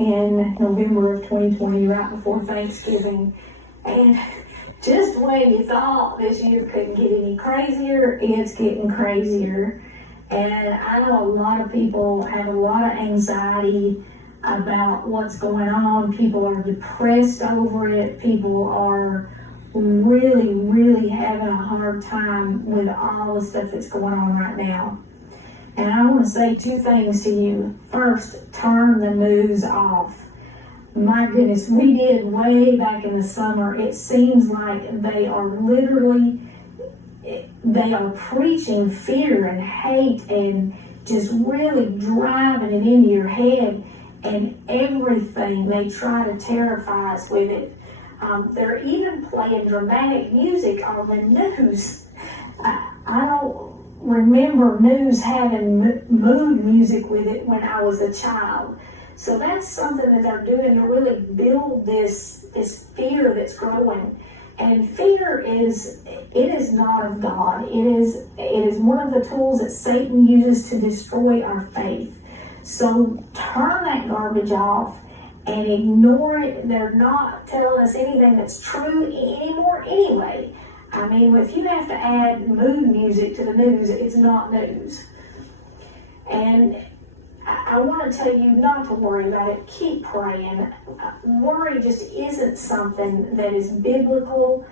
in November of 2020, right before Thanksgiving. And just when you thought this year couldn't get any crazier, it's getting crazier. And I know a lot of people have a lot of anxiety about what's going on. People are depressed over it. People are really having a hard time with all the stuff that's going on right now. And I want to say two things to you. First, turn the news off. My goodness, we did way back in the summer. It seems like they are preaching fear and hate and just really driving it into your head, and everything they try to terrify us with it. They're even playing dramatic music on the news. I don't remember news having mood music with it when I was a child. So that's something that they're doing to really build this fear that's growing. And fear is not of God. It is one of the tools that Satan uses to destroy our faith. So turn that garbage off and ignore it. They're not telling us anything that's true anymore anyway. I mean, if you have to add mood music to the news, it's not news. And I want to tell you not to worry about it. Keep praying. Worry just isn't something that is biblical.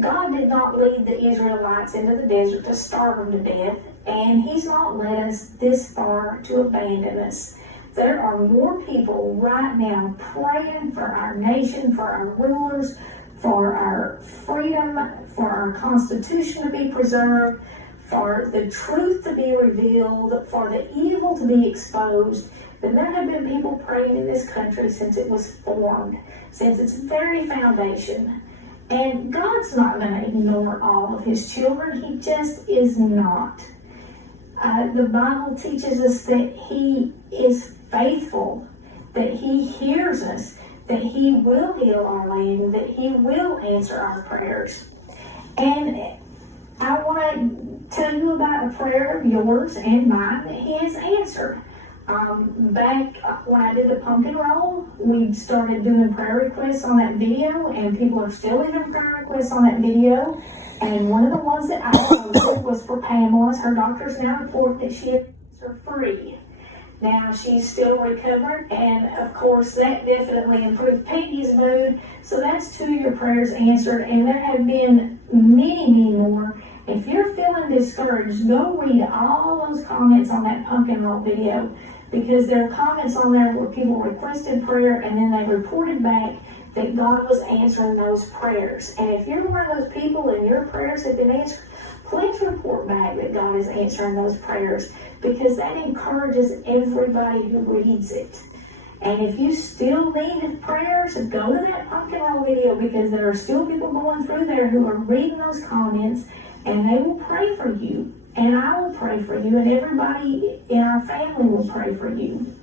God did not lead the Israelites into the desert to starve them to death, and He's not led us this far to abandon us. There are more people right now praying for our nation, for our rulers, for our freedom, for our Constitution to be preserved, for the truth to be revealed, for the evil to be exposed, than there have been people praying in this country since it was formed, since its very foundation. And God's not going to ignore all of His children. He just is not. The Bible teaches us that He is faithful, that He hears us, that He will heal our land, that He will answer our prayers. And I want to tell you about a prayer of yours and mine that He has answered. Back when I did the pumpkin roll, we started doing prayer requests on that video, and people are still leaving prayer requests on that video. And one of the ones that I posted was for Pamela's. Her doctors now report that she is cancer-free. Now, she's still recovering, and of course, that definitely improved Peggy's mood. So that's two of your prayers answered, and there have been many more. If you're feeling discouraged, go read all those comments on that pumpkin roll video, because there are comments on there where people requested prayer, and then they reported back that God was answering those prayers. And if you're one of those people and your prayers have been answered, please report back that God is answering those prayers, because that encourages everybody who reads it. And if you still need prayers, go to that pumpkin roll video, because there are still people going through there who are reading those comments, and they will pray for you, and I will pray for you, and everybody in our family will pray for you.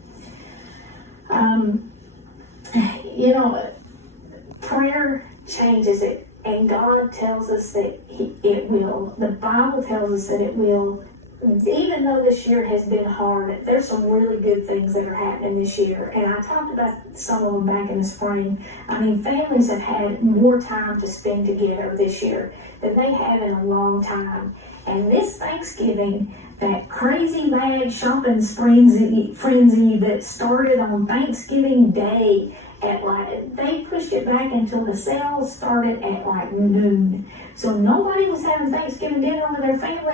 Prayer changes it. And God tells us that it will. The Bible tells us that it will. Even though this year has been hard, there's some really good things that are happening this year. And I talked about some of them back in the spring. I mean, families have had more time to spend together this year than they have in a long time. And this Thanksgiving, that crazy bad shopping frenzy that started on Thanksgiving Day, they pushed it back until the sales started at noon. So nobody was having Thanksgiving dinner with their family.